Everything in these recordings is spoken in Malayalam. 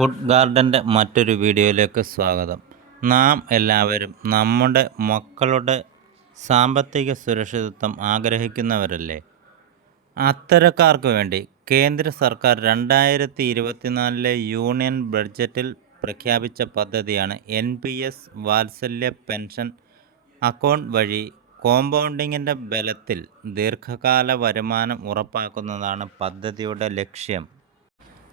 ഫുഡ് ഗാർഡന്റെ മറ്റൊരു വീഡിയോയിലേക്ക് സ്വാഗതം. നാം എല്ലാവരും നമ്മുടെ മക്കളുടെ സാമ്പത്തിക സുരക്ഷിതത്വം ആഗ്രഹിക്കുന്നവരല്ലേ? അത്തരക്കാർക്ക് വേണ്ടി കേന്ദ്ര സർക്കാർ രണ്ടായിരത്തി ഇരുപത്തിനാലിലെ യൂണിയൻ ബഡ്ജറ്റിൽ പ്രഖ്യാപിച്ച പദ്ധതിയാണ് N P S Vatsalya pension account വഴി കോമ്പൗണ്ടിങ്ങിന്റെ ബലത്തിൽ ദീർഘകാല വരുമാനം ഉറപ്പാക്കുന്നതാണ് പദ്ധതിയുടെ ലക്ഷ്യം.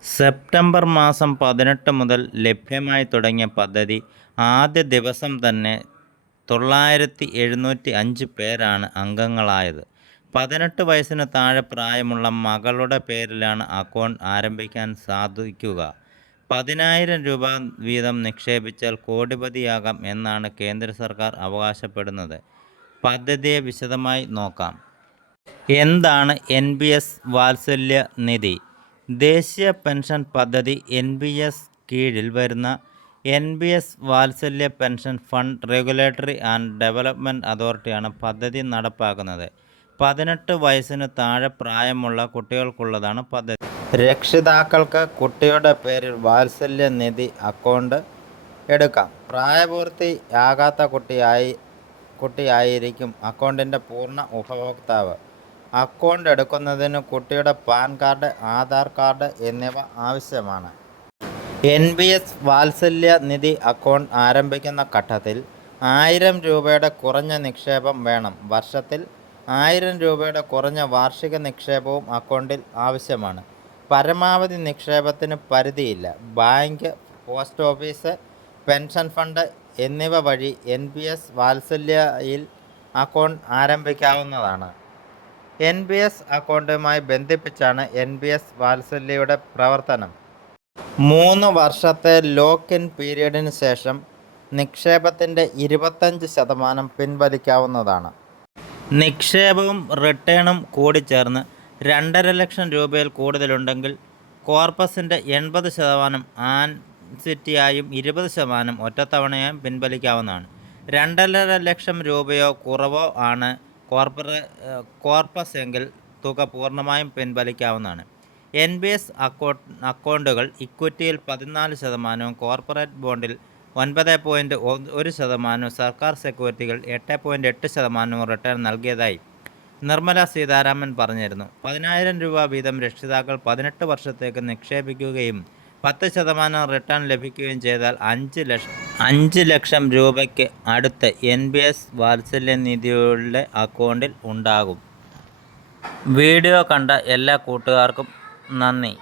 സെപ്റ്റംബർ മാസം പതിനെട്ട് മുതൽ ലഭ്യമായി തുടങ്ങിയ പദ്ധതി ആദ്യ ദിവസം തന്നെ തൊള്ളായിരത്തി എഴുന്നൂറ്റി അഞ്ച് പേരാണ് അംഗങ്ങളായത്. പതിനെട്ട് വയസ്സിന് താഴെ പ്രായമുള്ള മകളുടെ പേരിലാണ് അക്കൗണ്ട് ആരംഭിക്കാൻ സാധിക്കുക. പതിനായിരം രൂപ വീതം നിക്ഷേപിച്ചാൽ കോടിപതിയാകാം എന്നാണ് കേന്ദ്ര സർക്കാർ അവകാശപ്പെടുന്നത്. പദ്ധതിയെ വിശദമായി നോക്കാം. എന്താണ് എൻ ബി എസ് വാത്സല്യ നിധി? ദേശീയ പെൻഷൻ പദ്ധതി എൻ ബി എസ് കീഴിൽ വരുന്ന N B S Vatsalya pension fund regulatory and development അതോറിറ്റിയാണ് പദ്ധതി നടപ്പാക്കുന്നത്. പതിനെട്ട് വയസ്സിന് താഴെ പ്രായമുള്ള കുട്ടികൾക്കുള്ളതാണ് പദ്ധതി. രക്ഷിതാക്കൾക്ക് കുട്ടിയുടെ പേരിൽ വാത്സല്യ നിധി അക്കൗണ്ട് എടുക്കാം. പ്രായപൂർത്തിയാകാത്ത കുട്ടിയായി കുട്ടിയായിരിക്കും അക്കൗണ്ടിന്റെ പൂർണ ഉപഭോക്താവ്. അക്കൗണ്ട് എടുക്കുന്നതിന് കുട്ടിയുടെ പാൻ കാർഡ് ആധാർ കാർഡ് എന്നിവ ആവശ്യമാണ്. എൻ ബി എസ് വാത്സല്യ നിധി അക്കൗണ്ട് ആരംഭിക്കുന്ന ഘട്ടത്തിൽ ആയിരം രൂപയുടെ കുറഞ്ഞ നിക്ഷേപം വേണം. വർഷത്തിൽ ആയിരം രൂപയുടെ കുറഞ്ഞ വാർഷിക നിക്ഷേപവും അക്കൗണ്ടിൽ ആവശ്യമാണ്. പരമാവധി നിക്ഷേപത്തിന് പരിധിയില്ല. Bank post office pension fund എന്നിവ വഴി എൻ പി എസ് വാത്സല്യയിൽ അക്കൗണ്ട് ആരംഭിക്കാവുന്നതാണ്. എൻ ബി എസ് അക്കൗണ്ടുമായി ബന്ധിപ്പിച്ചാണ് എൻ ബി എസ് വാത്സല്യയുടെ പ്രവർത്തനം. മൂന്ന് വർഷത്തെ ലോക്ക് ഇൻ പീരീഡിന് ശേഷം നിക്ഷേപത്തിന്റെ ഇരുപത്തഞ്ച് ശതമാനം പിൻവലിക്കാവുന്നതാണ്. നിക്ഷേപവും റിട്ടേണും കൂടി ചേർന്ന് രണ്ടര ലക്ഷം രൂപയിൽ കൂടുതലുണ്ടെങ്കിൽ കോർപ്പസിന്റെ എൺപത് ശതമാനം ആൻസിറ്റിയായും ഇരുപത് ശതമാനം ഒറ്റത്തവണയായും പിൻവലിക്കാവുന്നതാണ്. രണ്ടര ലക്ഷം രൂപയോ കുറവോ ആണ് കോർപ്പറേ കോർപ്പസ് എങ്കിൽ തുക പൂർണമായും പിൻവലിക്കാവുന്നതാണ്. എൻ ബി എസ് അക്കൗണ്ട് അക്കൗണ്ടുകൾ ഇക്വിറ്റിയിൽ പതിനാല് ശതമാനവും കോർപ്പറേറ്റ് ബോണ്ടിൽ ഒൻപത് പോയിന്റ് ഒരു ശതമാനവും സർക്കാർ സെക്യൂരിറ്റികൾ എട്ട് പോയിന്റ് എട്ട് ശതമാനവും റിട്ടേൺ നൽകിയതായി നിർമ്മല സീതാരാമൻ പറഞ്ഞിരുന്നു. പതിനായിരം രൂപ വീതം രക്ഷിതാക്കൾ പതിനെട്ട് വർഷത്തേക്ക് നിക്ഷേപിക്കുകയും പത്ത് ശതമാനം റിട്ടേൺ ലഭിക്കുകയും ചെയ്താൽ അഞ്ച് ലക്ഷം അഞ്ച് ലക്ഷം രൂപയ്ക്ക് അടുത്ത് എൻ ബി എസ് വാത്സല്യനിധിയുടെ അക്കൗണ്ടിൽ ഉണ്ടാകും. വീഡിയോ കണ്ട എല്ലാ കൂട്ടുകാർക്കും നന്ദി.